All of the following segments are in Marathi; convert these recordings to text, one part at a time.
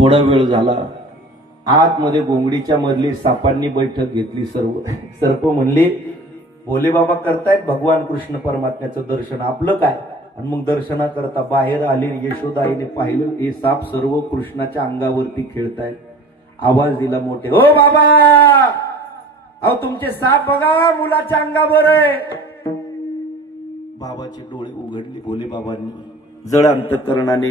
थोडा वेळ झाला, आतमध्ये गोंगडीच्या मधली सापांनी बैठक घेतली. सर्प म्हणले, भोले बाबा करतायत भगवान कृष्ण परमात्म्याचं दर्शन, आपलं काय? आणि मग दर्शना करता बाहेर आले. यशोदाईने पाहिलं हे साप सर्व कृष्णाच्या अंगावरती खेळतायत. आवाज दिला मोठे, ओ बाबा, अहो तुमचे साप बघा मुलाच्या अंगावर आहे. बाबाचे डोळे उघडले भोले बाबांनी. जड अंतःकरणाने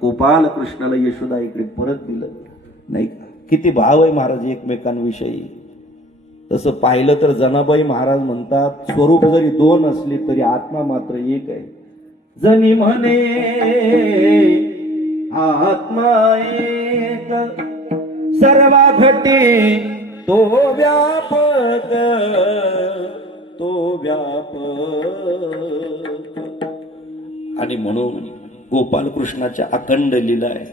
गोपाल कृष्णाला यशोदाईकडे परत दिलं. नाही किती भाव आहे महाराज एकमेकांविषयी. तसं पाहिलं तर जनाबाई महाराज म्हणतात, स्वरूप जरी दोन असले तरी आत्मा मात्र एक आहे. जनी म्हणे आत्मा एक, सर्वा घटे तो व्यापक, तो व्यापक. आणि म्हणून गोपाल कृष्णाच्या अखंड लीला आहे.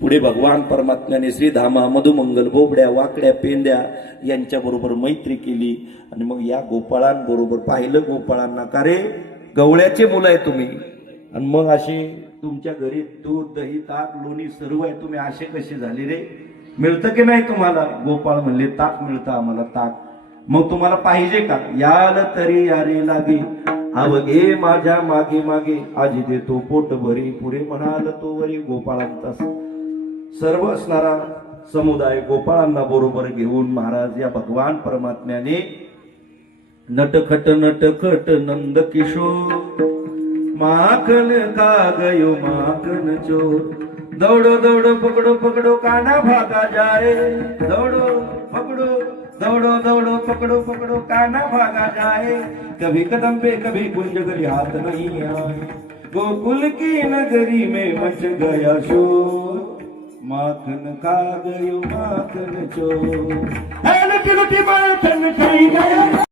पुढे भगवान परमात्म्याने श्रीधामा, मधुमंगल, बोबड्या, वाकड्या, पेंद्या यांच्या बरोबर मैत्री केली. आणि मग या गोपाळांबरोबर पाहिलं गोपाळांना, का रे गवळ्याचे मुलं आहे तुम्ही, आणि मग असे तुमच्या घरी दूध, दही, ताक, लोणी सर्व आहे, तुम्ही असे कसे झाले रे? मिळतं की नाही तुम्हाला? गोपाळ म्हणले, ताक मिळतं आम्हाला, ताक. मग तुम्हाला पाहिजे का? याल तरी यारे लागे, अवघे माझ्या मागे मागे, आजी देतो पोट भरी, पुरे म्हणाल तो वरी. गोपाळांचा सर्व असणारा समुदाय गोपाळांना बरोबर घेऊन महाराज या भगवान परमात्म्याने नटखट नटखट नंद किशोर, माखन का गयो माखन चोर, दौड़ो दौड़ो पकड़ो पकड़ो काना भागा जाए, दौड़ो पकड़ो दौड़ो दौड़ो पकड़ो पकड़ो काना भागा जाए, कभी कदम पे कभी कुंज गली हाथ नहीं आए, गोकुल की नगरी में मच गया शोर, माखन खा गयो माखन चोर, लुटी लुटी माखन खाई गया।